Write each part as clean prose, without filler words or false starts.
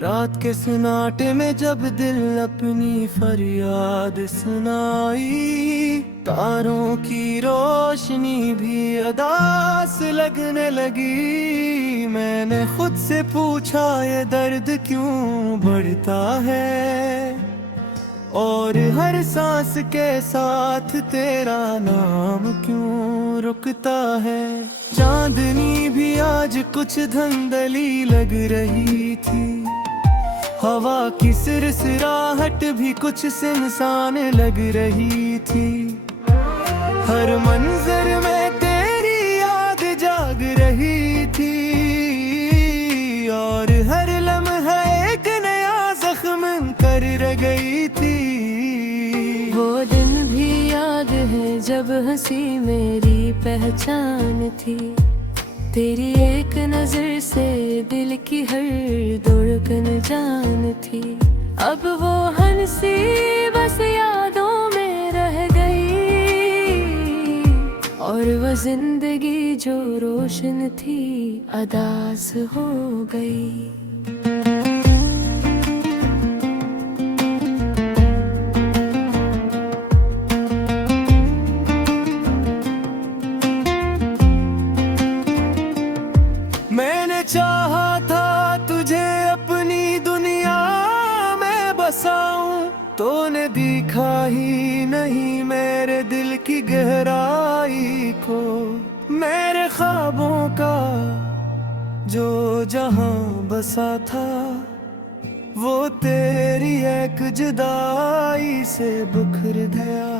रात के सन्नाटे में जब दिल अपनी फरियाद सुनाई, तारों की रोशनी भी अदास लगने लगी। मैंने खुद से पूछा ये दर्द क्यों बढ़ता है, और हर सांस के साथ तेरा नाम क्यों रुकता है। चांदनी भी आज कुछ धंधली लग रही थी, हवा की सिरसिराहट भी कुछ सुनसान लग रही थी। हर मंजर में तेरी याद जाग रही थी, और हर लम्हा एक नया जख्म कर रह गई थी। वो दिन भी याद है जब हंसी मेरी पहचान थी, तेरी एक नजर से दिल की हर धड़कन जान थी। अब वो हंसी बस यादों में रह गई, और वो जिंदगी जो रोशन थी अदास हो गई। मैंने चाहा था तुझे अपनी दुनिया में बसाऊं, तूने दिखा ही नहीं मेरे दिल की गहराई को। मेरे ख्वाबों का जो जहां बसा था, वो तेरी एक जुदाई से बिखर गया।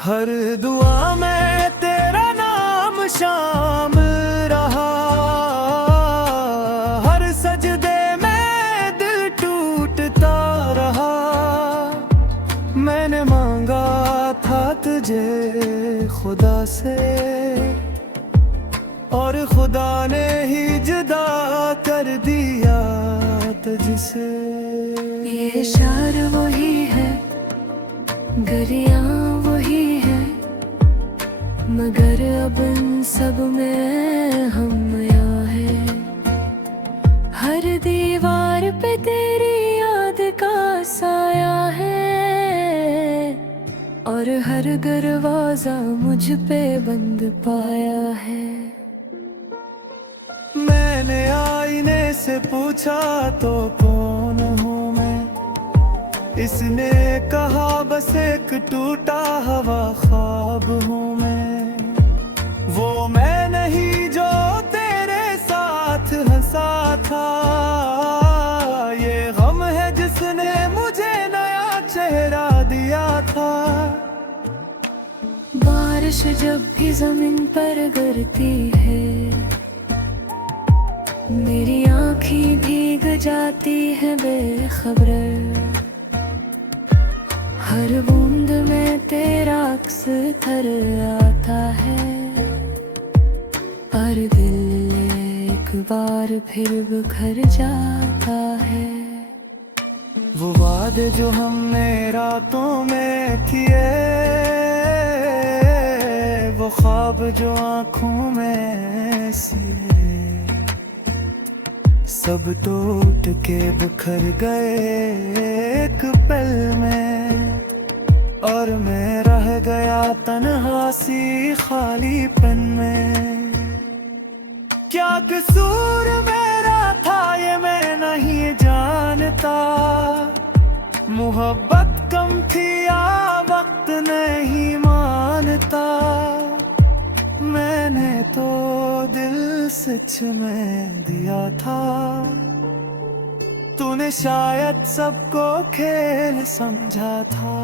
हर दुआ में तेरा नाम शामिल रहा, हर सजदे में दिल टूटता रहा। मैंने मांगा था तुझे खुदा से, और खुदा ने ही जुदा कर दिया तुझसे। ये शार वही है, गरियां वही है, मगर अब इन सब में हम यहाँ है। हर दीवार पे तेरी याद का साया है, और हर दरवाजा मुझ पे बंद पाया है। मैंने आईने से पूछा तो कौन हूँ मैं, इसने कहा बस एक टूटा हुआ ख्वाब हूँ मैं। वो मैं नहीं जो तेरे साथ हंसा था, ये गम है जिसने मुझे नया चेहरा दिया था। बारिश जब भी जमीन पर गिरती है, मेरी आँखें भीग जाती है बेखबर। हर बूंद में तेरा अक्स थर आता है, पर दिल एक बार फिर बिखर जाता है। वो वादे जो हमने रातों में किए, वो ख्वाब जो आँखों में सिए, सब टूट के बिखर गए एक पल में। और मैं रह गया तन्हा सी खालीपन में। क्या कसूर मेरा था ये मैं नहीं जानता, मोहब्बत कम थी या वक्त नहीं मानता। मैंने तो दिल सच में दिया था, तूने शायद सबको खेल समझा था।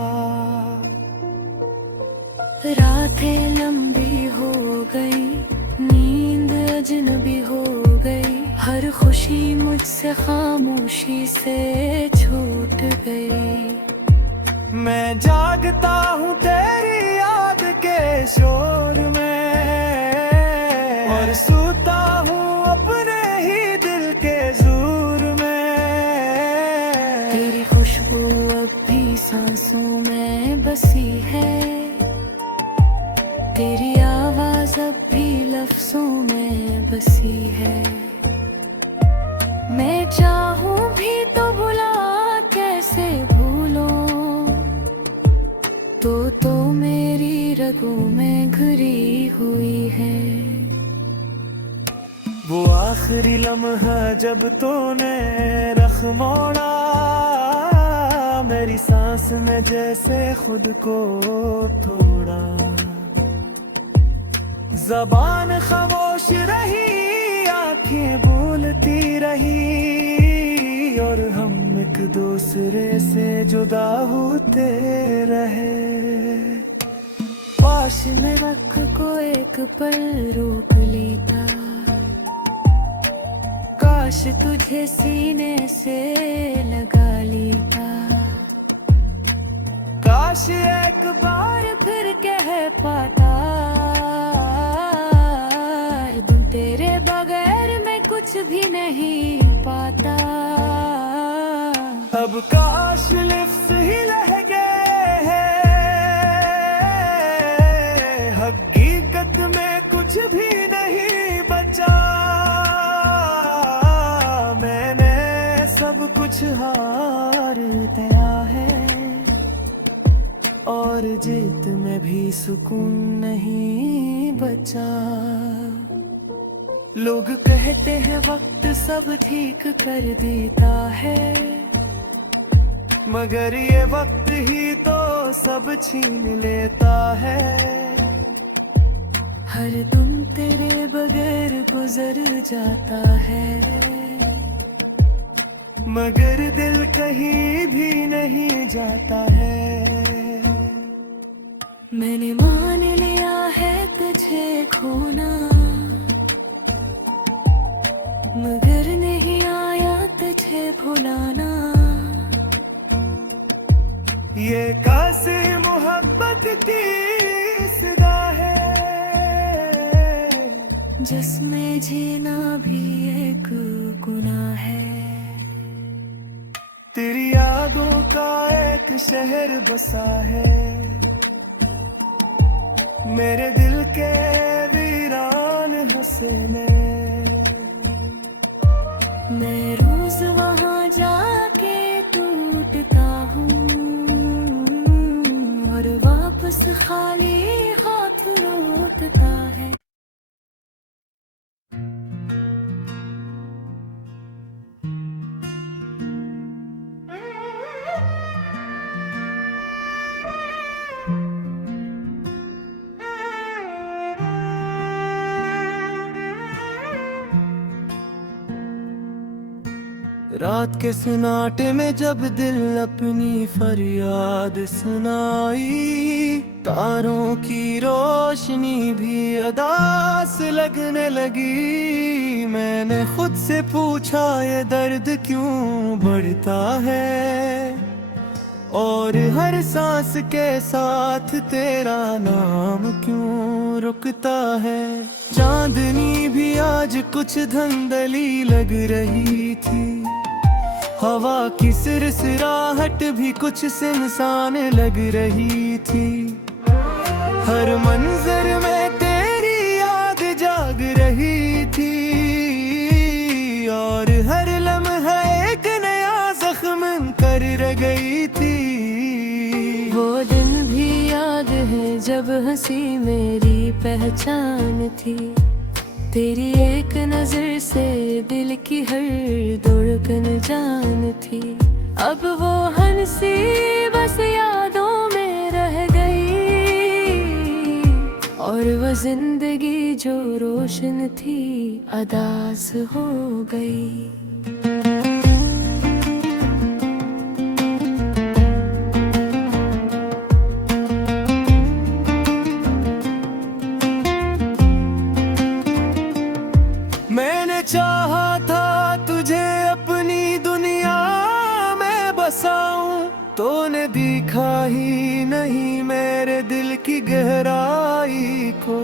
रातें लंबी हो गई, नींद अजनबी हो गई, हर खुशी मुझसे खामोशी से छूट गई। मैं जागता हूँ तेरी याद के शोर में, और सोता हूँ अपने ही दिल के ज़ूर में। तेरी खुशबू अब भी सांसों में बसी है, तेरी आवाज अब भी लफ्जों में बसी है। मैं चाहूँ रगों में घुरी हुई है। वो आखिरी लम्हा जब तूने रख मोड़ा, मेरी सांस में जैसे खुद को तोड़ा। ज़बान खामोश रही, आंखें बोलती रही, और हम एक दूसरे से जुदा होते रहे। पास में रख को एक पल रोक लेता, काश तुझे सीने से लगा लेता। काश एक बार फिर कह पाता, तुम तेरे बगैर मैं कुछ भी नहीं पाता। अब काश लिफ्स ही रह गए हैं, हकीकत में कुछ भी नहीं बचा। मैंने सब कुछ हार दिया है, और जीत में भी सुकून नहीं बचा। लोग कहते हैं वक्त सब ठीक कर देता है, मगर ये वक्त ही तो सब छीन लेता है। हर दम तेरे बगैर गुजर जाता है, मगर दिल कहीं भी नहीं जाता है। मैंने मान लिया है तुझे खोना, मगर नहीं आया तुझे भुलाना। ये कैसे मोहब्बत की सदा है, जिसमें जीना भी एक गुनाह है। तेरी यादों का एक शहर बसा है, मेरे दिल के वीरान हंसे में। मैं रोज वहाँ जाके टूटता हूँ, और वापस खाली हाथ लौटता है। रात के सन्नाटे में जब दिल अपनी फरियाद सुनाई, तारों की रोशनी भी अदास लगने लगी। मैंने खुद से पूछा ये दर्द क्यों बढ़ता है, और हर सांस के साथ तेरा नाम क्यों रुकता है। चांदनी भी आज कुछ धंधली लग रही थी, हवा की सिरसिराहट भी कुछ सुनसान लग रही थी। हर मंजर में तेरी याद जाग रही थी, और हर लम्हा एक नया जख्म कर रह गई थी। वो दिन भी याद है जब हंसी मेरी पहचान थी, तेरी एक नजर से दिल की हर धड़कन जान थी। अब वो हंसी बस यादों में रह गई, और वो जिंदगी जो रोशन थी अदास हो गई। मैंने चाहा था तुझे अपनी दुनिया में बसाऊं, तूने दिखा ही नहीं मेरे दिल की गहराई को।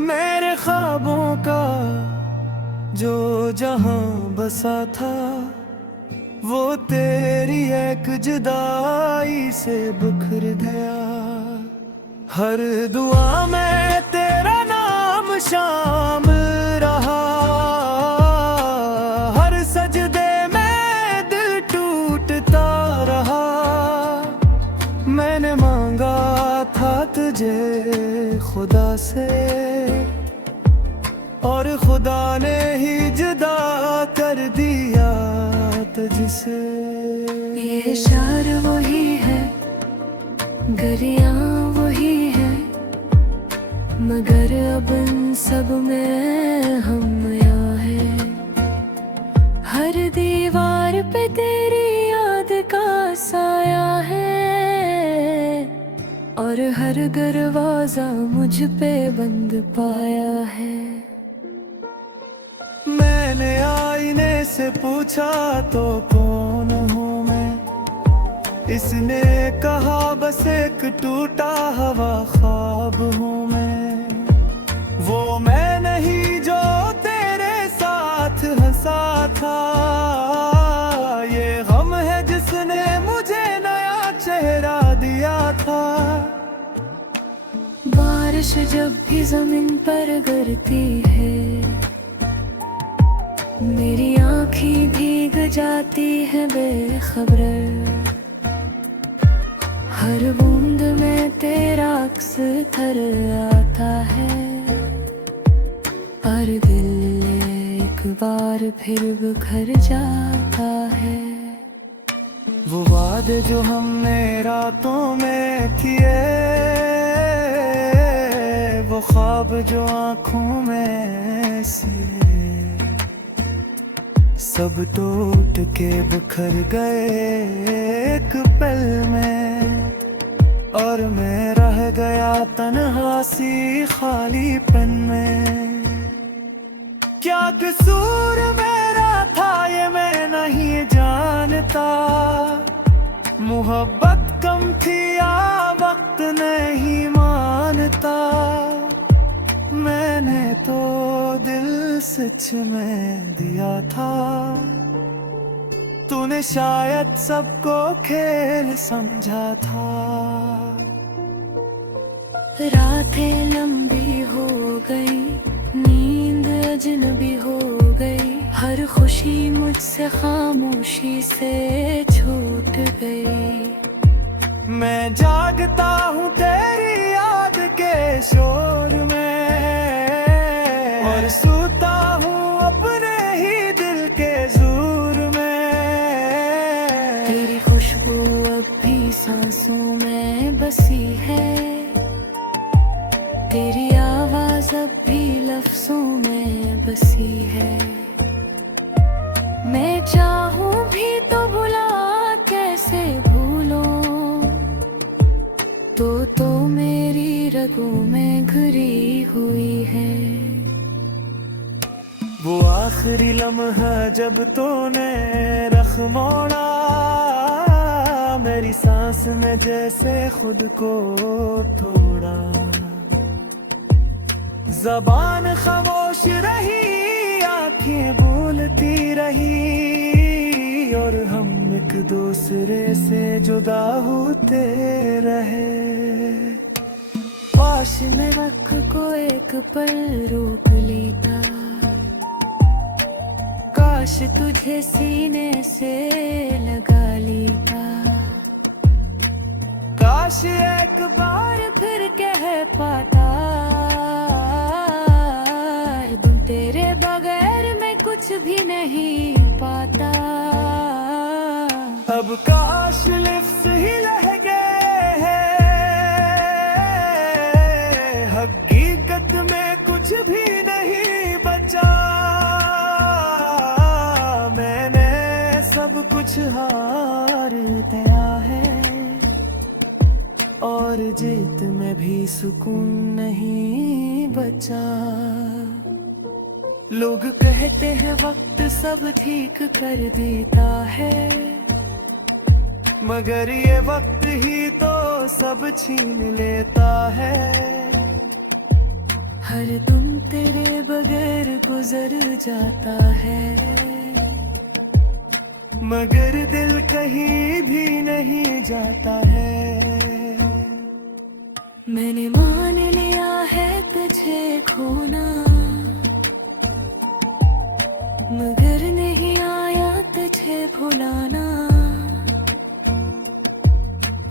मेरे ख्वाबों का जो जहां बसा था, वो तेरी एक जुदाई से बिखर गया। हर दुआ में तेरा नाम शामिल रहा, हर सजदे में दिल टूटता रहा। मैंने मांगा था तुझे खुदा ने ही जुदा कर दिया तुझसे। ये शार वही है, गरियां वही है, मगर अब इन सब में हम यहाँ है। हर दीवार पे तेरी याद का साया है, और हर दरवाजा मुझ पे बंद पाया है। मैंने आईने से पूछा तो कौन हूँ मैं, इसने कहा बस एक टूटा हुआ ख्वाब हूँ मैं। वो मैं नहीं जो तेरे साथ हंसा था, ये गम है जिसने मुझे नया चेहरा दिया था। बारिश जब भी जमीन पर गिरती है, मेरी आँखें भीग जाती है बेखबर। हर बूंद में तेरा अक्स थर आता है, और दिल एक बार फिर बिखर जाता है। वो वादे जो हमने रातों में किए, वो ख्वाब जो आँखों में सिए, सब टूट के बिखर गए एक पल में। और मैं रह गया तन्हा सी खालीपन में। क्या कसूर मेरा था ये मैं नहीं जानता, मोहब्बत कम थी या वक्त नहीं मानता। मैंने तो दिल सच में दिया था, तूने शायद सबको खेल समझा था। रातें लंबी हो गई, नींद अजनबी हो गई, हर खुशी मुझसे खामोशी से छूट गई। मैं जागता हूँ तेरी याद के शोर में, और सोता हूँ अपने ही दिल के ज़ूर में। तेरी खुशबू अब भी सांसों में बसी है, तेरी आवाज अब भी लफ्जों में बसी है। मैं चाहूं भी तो भुला कैसे भूलूं, तो मेरी रगों में घुरी हुई है। वो आखिरी लम्हा जब तूने रख मोड़ा, मेरी सांस में जैसे खुद को तोड़ा। ज़बान खामोश रही, आंखें बोलती रही, और हम एक दूसरे से जुदा होते रहे। काश मैं वक्त को एक पल रोक लेता, काश तुझे सीने से लगा लेता, काश एक बार फिर कह पाता, तुम तेरे बगैर मैं कुछ भी नहीं पाता। अब काश लिफ्ट ही रह गए हैं, हकीकत में कुछ भी नहीं बचा। मैंने सब कुछ हार दिया है, और जीत में भी सुकून नहीं बचा। लोग कहते हैं वक्त सब ठीक कर देता है, मगर ये वक्त ही तो सब छीन लेता है। हर दम तेरे बगैर गुजर जाता है, मगर दिल कहीं भी नहीं जाता है। मैंने मान लिया है तुझे खोना, मगर नहीं आया तुझे भुलाना।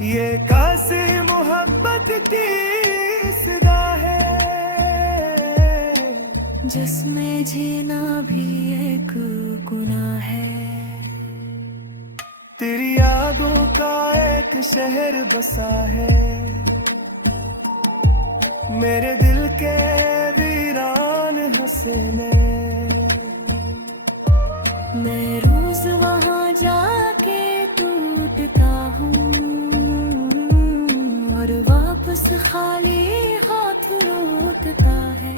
ये कैसी मोहब्बत की सदा है, जिसमें जीना भी एक गुनाह है। तेरी यादों का एक शहर बसा है, मेरे दिल के वीरान हंसे में। मैं रोज वहाँ जाके टूटता हूँ और वापस खाली हाथ लौटता है।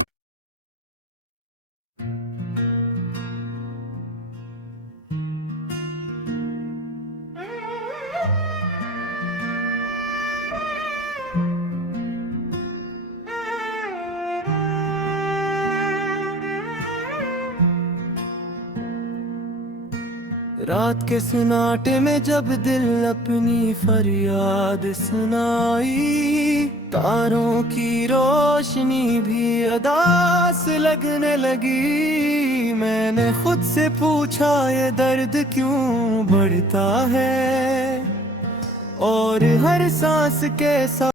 रात के सन्नाटे में जब दिल अपनी फरियाद सुनाई, तारों की रोशनी भी अदास लगने लगी। मैंने खुद से पूछा ये दर्द क्यों बढ़ता है, और हर सांस के साथ